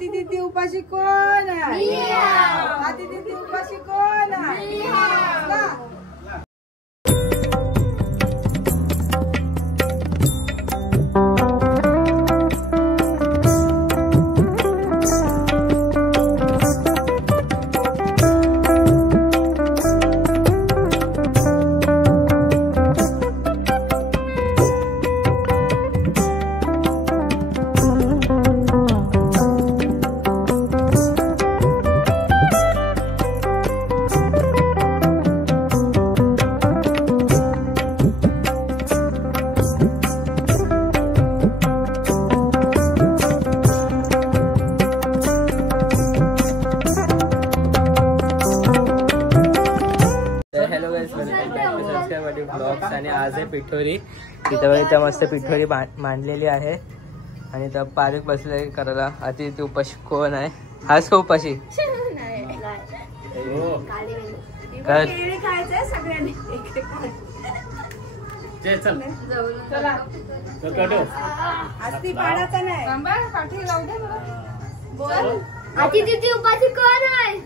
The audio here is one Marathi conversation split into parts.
तिथे उपाशी कोण आहे? तिथे उपाशी कोण आहे? ब्लॉग्स आणि आज आहे पिठोरी. इथं मस्त पिठोरी मांडलेली आहे आणि तर पारक बसले करायला. अतिथी उपाशी कोण आहे? हाच का उपाशी? अतिथी उपाशी कोण आहे?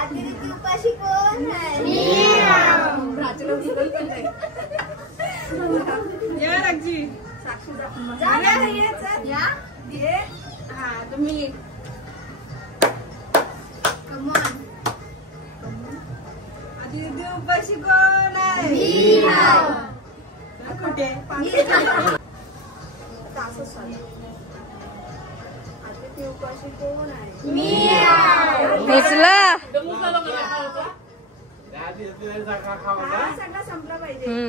अतिथी उपाशी कोण आहे? तुम्ही अतिथी उपाशी कोण आहे? कुठे अतिथी उपाशी कोण आहे?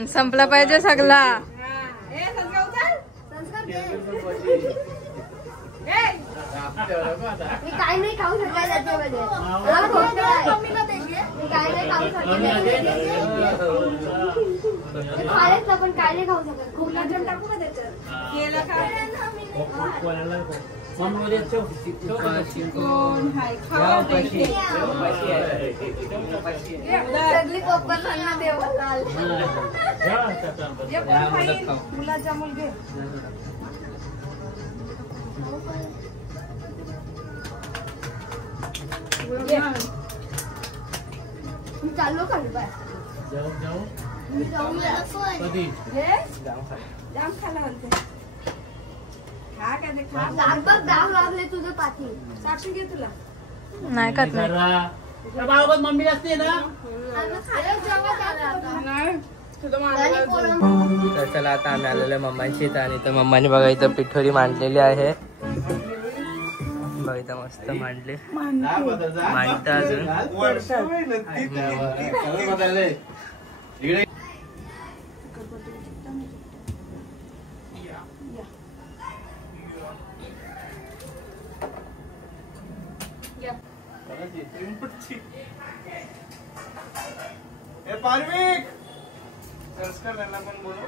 संपला पाहिजे सगळा. मी काही नाही खाऊ शकत त्याच्यामध्ये. काय नाही खाऊ शकत पण काय नाही खाऊ शकत. खूप लाजून टाकू का त्याच्यात? सगळी पप्पांना देवाला मुलाच्या मुलगे चालू खाली बाय जाम खाला म्हणते. दाम लागले तुझं पाठी. साक्षी घे तुला नाही खात नाही. मम्मी असते ना. तर चला आता आम्ही आलेलो मम्मांची आणि तर मम्माने बघा इथं पिठोरी मांडलेली आहे. बघा इथं मस्त मांडले. मांडत अजून पार्विक संस्कार त्यांना पण बोलव.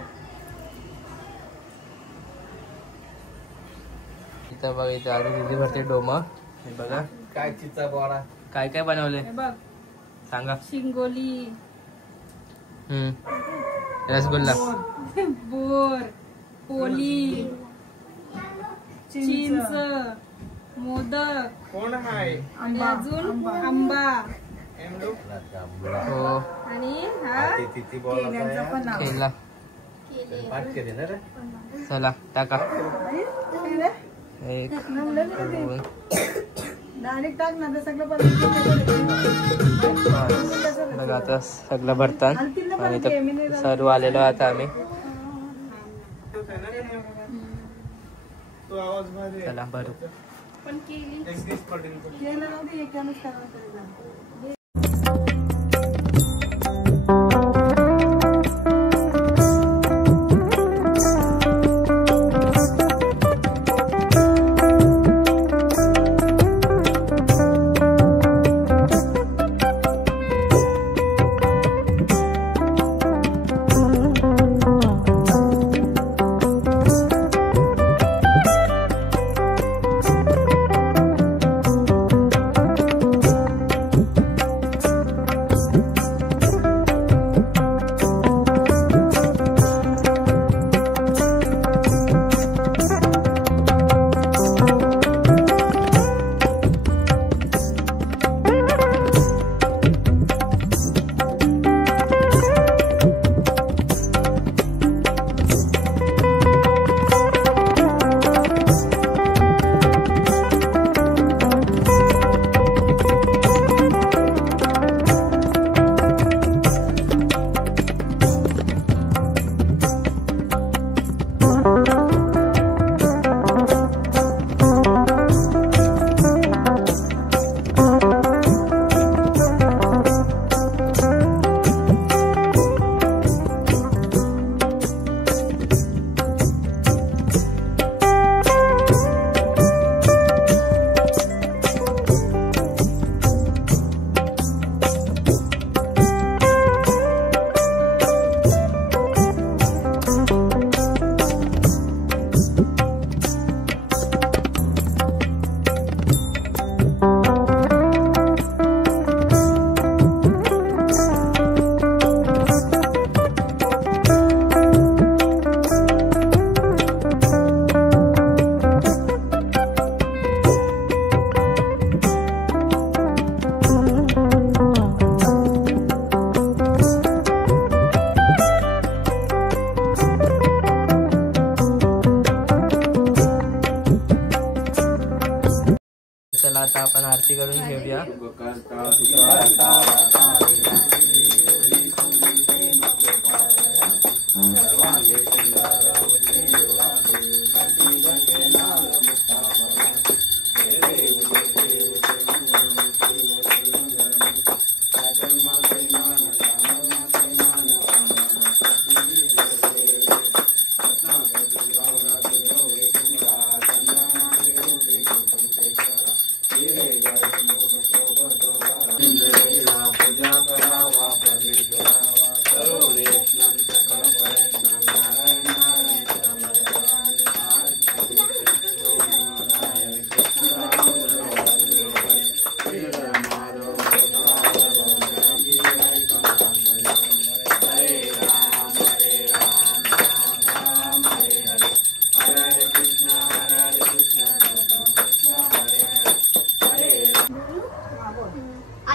इथं बघा इथं आधी दिदी भरते डोम. बघा काय चिचा बोडा काय काय बनवले सांगा. शिंगोली, रसगुल्ला, बोर, पोली, चिंच, मोदक, कोण आहे? अजून आंबा हो आणि हा केळ्यांचा पण नाव. केला चला टाका. एक दोन डायरेक्ट टाक ना. सगळं बघा आता सगळं भरतात आणि तर सर्व आलेलो आता आम्ही. चला भरू. पण केली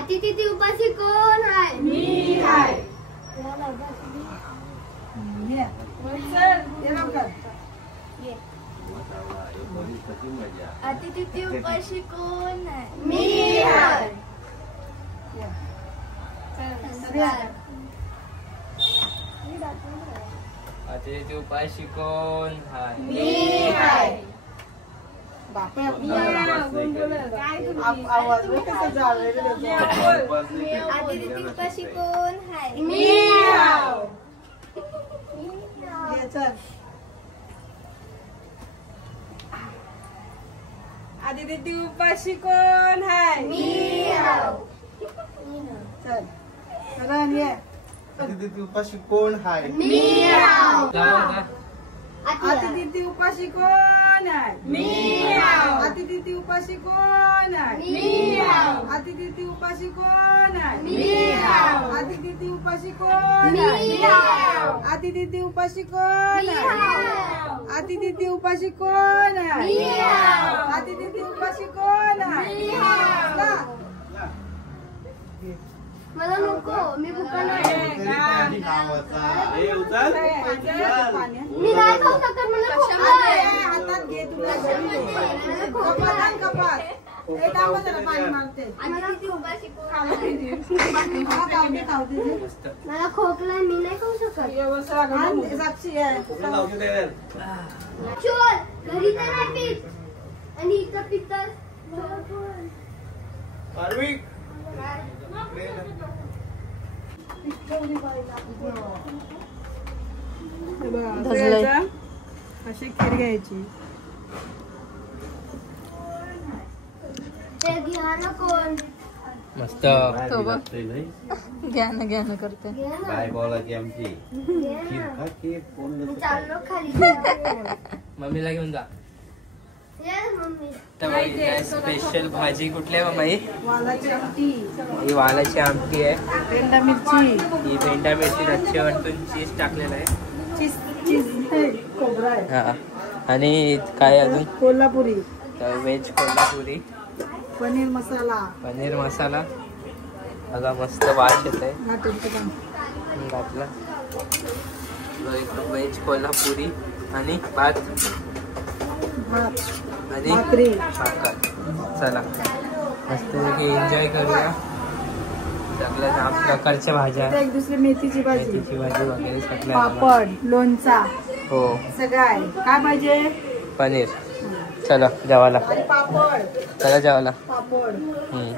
अतिथी उपाशी कोण आहे? मी आहे. अतिथी उपाशी कोण आहे? मी आहे. अतिथी उपाशी कोण आहे? मी आहे. आवाज कसं जावे अतिथी उपाशी कोण आहे? मी आहे. चल आदिती उपाशी कोण आहे? मी आहे. चल करण ये अतिथी उपाशी कोण आहे? मी आहे. अतिथी उपाशी कोण आहे? मी आहे. अतिथी उपाशी कोण आहे? मी आहे. अतिथी उपाशी कोण आहे? मी आहे. अतिथी उपाशी कोण मी आहे? आहे. अतिथी उपाशी कोण मी आहे? आहे. अतिथी उपाशी कोण आहे? मी आहे. अतिथी उपाशी कोण आहे? मी आहे. ला. मला नको, मी भुका नाही. मी नाही खाऊ शकत, मला खोकला आहे. हातात घे तुला कपात कपात हे थांबा जरा पाणी मारते अतिथी उपाशी कोण आहे? हा, खावते खावते मला खोकला आहे, मी नाही खाऊ शकत. आणि साक्षी आहे चोर घरी तर नाही पीत आणि इथं पितात. अशी खीर घ्यायची ते घ्या ना कोण मस्त घ्या ना करते घ्या ना. काय बोलायची आमची घ्या ना. मी चाललो खाली. मम्मीला घेऊन जा. ये ना मम्मी. तर स्पेशल भाजी कुठली आहे माई? वालाची आमटी ही वालाची आमटी आहे. पेंडा मिरची ही भेंडा मिरची रस्स्यावरतून चीज टाकलेला आहे. चीज खोबरा आहे हा आणि काय अजून? कोल्हापुरी तर व्हेज कोल्हापुरी, पनीर मसाला पनीर मसाला. बघा मस्त वास येत आहे. घातला व्हेज कोल्हापुरी आणि भात आणि भाकरी भाकर. चला मस्त एन्जॉय करूया. सगळ्या जाम प्रकारच्या भाज्या, एक दुसरी मेथीची भाजी मेथीची भाजी वगैरे सगळ्या. पापड लोणचा हो सगळं आहे. काय पाहिजे? पनीर. चला जेवायला, आणि पापड चला जेवायला. पापड हम्म.